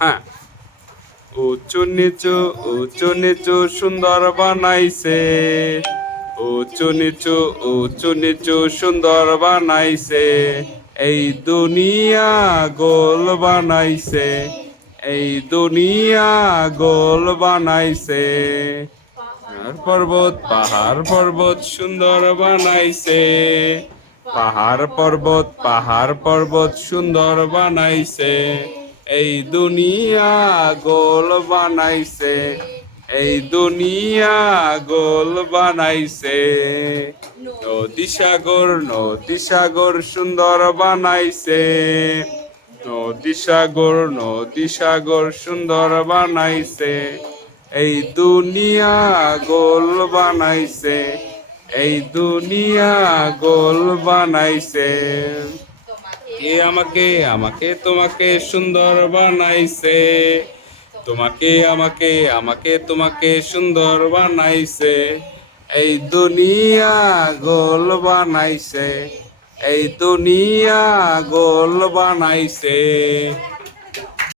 হ্যাঁ, উঁচু নিচু সুন্দর বানাইছে। উঁচু নিচু সুন্দর বানাইছে। এই দুনিয়া গোল বানাইছে। এই দুনিয়া গোল বানাইছে। পাহাড় পর্বত সুন্দর বানাইছে। পাহাড় পর্বত সুন্দর বানাইছে। এই দুনিয়া গোল বানাইছে। এই দুনিয়া গোল বানাইছে। নদী সাগর সুন্দর বানাইছে। নদী সাগর সুন্দর বানাইছে। এই দুনিয়া গোল বানাইছে। এই দুনিয়া গোল বানাইছে। কে আমাকে তোমাকে সুন্দর বানাইছে। তোমাকে সুন্দর বানাইছে। এই দুনিয়া গোল বানাইছে। এই দুনিয়া গোল বানাইছে।